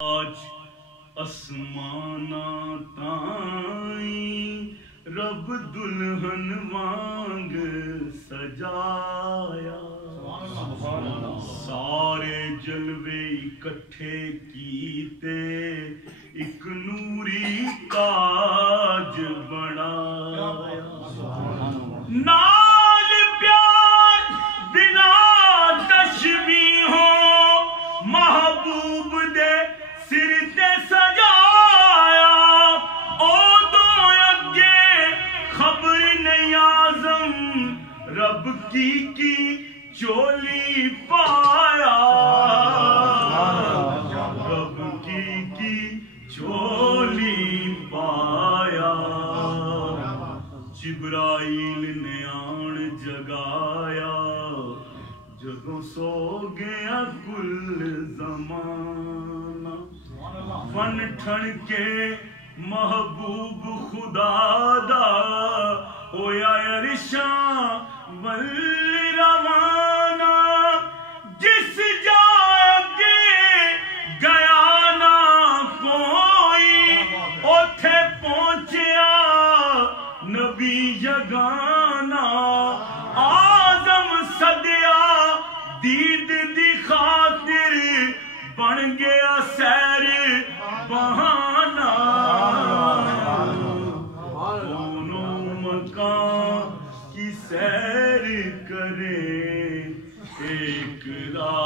آج اسمانا تائیں رب دلہن وانگ سجایا، سارے جلوے اکٹھے کیتے ایک نوری تاج بنایا، نال پیار بنا تشبیہوں محبوب دے سر تے سجایا، او دو اگے خبر نہیں آزم رب کی چولی پایا، رب کی چولی پایا، جبرائیل نے آن جگایا، جدوں سو گیا کل زمانہ، فن ٹھن کے محبوب خدا دا ہویا عرشاں ول روانہ، جس جائے گیا نہ کوئی اوتھے پہنچیا نبی یگانہ، آزم صدیا دید دی خاطر بن گیا سیر بہانہ، دونوں مکان کی سیر کریں ایک رات